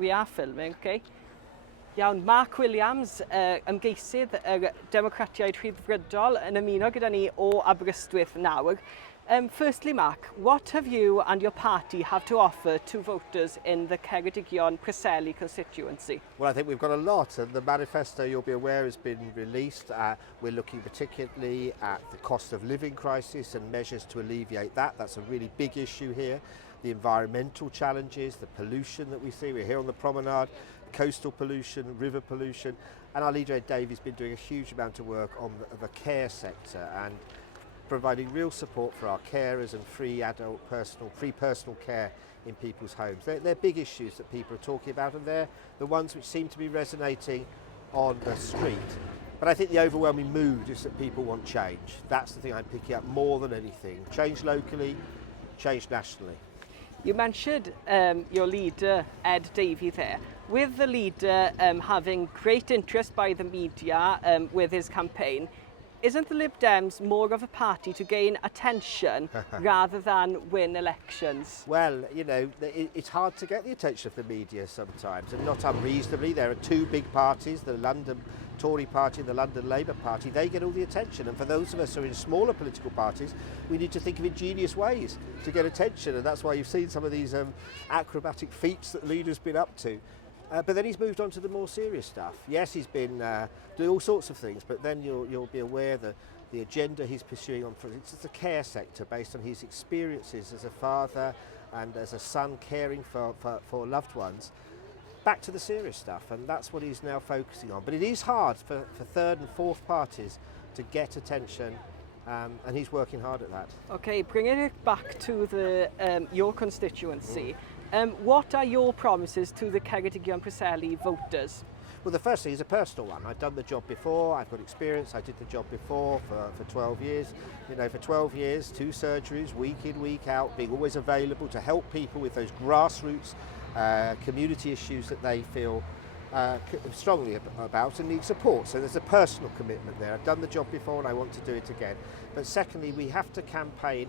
We are filming, okay? Iawn, Mark Williams, ymgeisydd Democratiaid Rhyddfrydol yn ymuno gyda ni o Aberystwyth nawr. Firstly, Mark, what have you and your party have to offer to voters in the Ceredigion-Preseli constituency? Well, I think we've got a lot, and the manifesto, you'll be aware, has been released. We're looking particularly at the cost of living crisis and measures to alleviate that. That's a really big issue here. The environmental challenges, the pollution that we see. We're here on the promenade, coastal pollution, river pollution, and our leader Ed Davey's been doing a huge amount of work on the care sector and providing real support for our carers and free personal care in people's homes. They're big issues that people are talking about, and they're the ones which seem to be resonating on the street. But I think the overwhelming mood is that people want change. That's the thing I'm picking up more than anything. Change locally, change nationally. You mentioned your leader, Ed Davey, there. With the leader having great interest by the media with his campaign, isn't the Lib Dems more of a party to gain attention rather than win elections? Well, you know, it's hard to get the attention of the media sometimes, and not unreasonably. There are two big parties, the London Tory party and the London Labour Party. They get all the attention, and for those of us who are in smaller political parties, we need to think of ingenious ways to get attention, and that's why you've seen some of these acrobatic feats that the leader's been up to. But then he's moved on to the more serious stuff. Yes, he's been doing all sorts of things, but then you'll be aware that the agenda he's pursuing on, for instance, the care sector, based on his experiences as a father and as a son caring for loved ones, back to the serious stuff, and that's what he's now focusing on. But it is hard for third and fourth parties to get attention, and he's working hard at that. Okay, bringing it back to your constituency. What are your promises to the Ceredigion-Preseli voters? Well, the first thing is a personal one. I've done the job before, I've got experience, I did the job before for 12 years. You know, for 12 years, 2 surgeries, week in, week out, being always available to help people with those grassroots community issues that they feel strongly about and need support. So there's a personal commitment there. I've done the job before and I want to do it again. But secondly, we have to campaign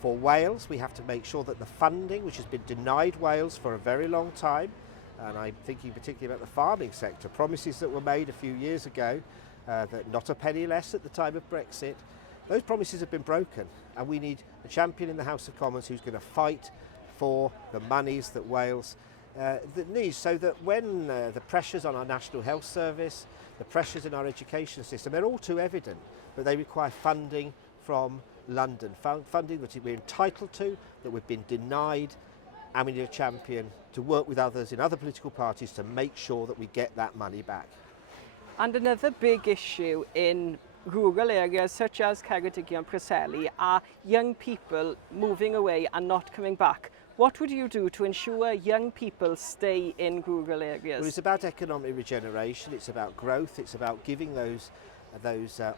for Wales. We have to make sure that the funding, which has been denied Wales for a very long time, and I'm thinking particularly about the farming sector, promises that were made a few years ago, that not a penny less at the time of Brexit, those promises have been broken, and we need a champion in the House of Commons who's going to fight for the monies that Wales that needs, so that when the pressures on our National Health Service, the pressures in our education system, they're all too evident, but they require funding from London, funding that we're entitled to, that we've been denied, and we need a champion to work with others in other political parties to make sure that we get that money back. And another big issue in rural areas such as Ceredigion-Preseli are young people moving away and not coming back. What would you do to ensure young people stay in rural areas? Well, it's about economic regeneration, it's about growth, it's about giving those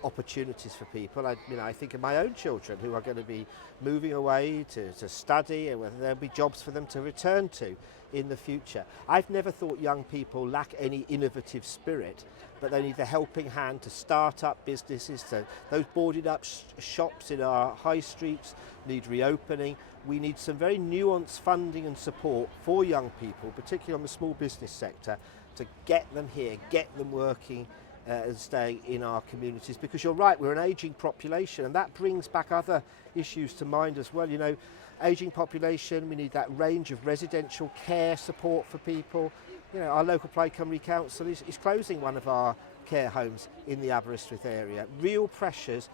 opportunities for people. I think of my own children who are going to be moving away to study, and whether there'll be jobs for them to return to in the future. I've never thought young people lack any innovative spirit, but they need the helping hand to start up businesses. So those boarded up shops in our high streets need reopening. We need some very nuanced funding and support for young people, particularly on the small business sector, to get them here, get them working and staying in our communities, because you're right, we're an ageing population, and that brings back other issues to mind as well. You know, ageing population, we need that range of residential care support for people. You know, our local Plaid Cymru Council is closing one of our care homes in the Aberystwyth area. Real pressures,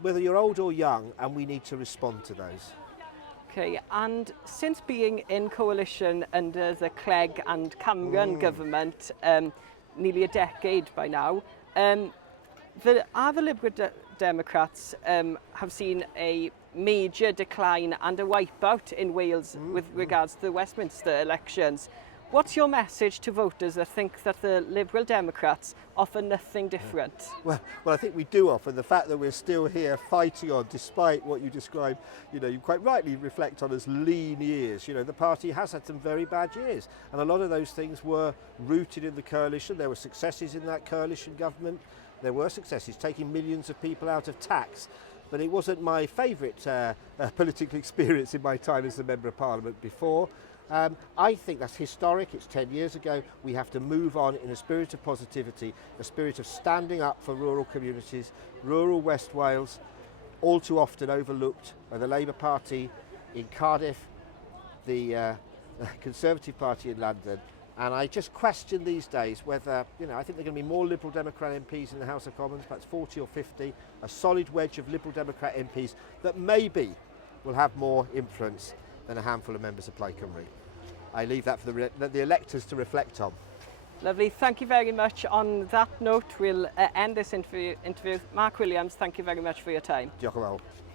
whether you're old or young, and we need to respond to those. Okay, and since being in coalition under the Clegg and Cameron government, nearly a decade by now, the Liberal Democrats have seen a major decline and a wipeout in Wales with regards to the Westminster elections. What's your message to voters that think that the Liberal Democrats offer nothing different? Well, I think we do offer. The fact that we're still here fighting on, despite what you describe, you know, you quite rightly reflect on as lean years. You know, the party has had some very bad years, and a lot of those things were rooted in the coalition. There were successes in that coalition government. There were successes, taking millions of people out of tax. But it wasn't my favourite political experience in my time as a Member of Parliament before. I think that's historic. It's 10 years ago. We have to move on in a spirit of positivity, a spirit of standing up for rural communities, rural West Wales, all too often overlooked by the Labour Party in Cardiff, the Conservative Party in London. And I just question these days whether, I think there are going to be more Liberal Democrat MPs in the House of Commons, perhaps 40 or 50, a solid wedge of Liberal Democrat MPs that maybe will have more influence than a handful of members of Plaid Cymru. I leave that for the electors to reflect on. Lovely, thank you very much. On that note, we'll end this interview. Mark Williams, thank you very much for your time. Diolch yn fawr.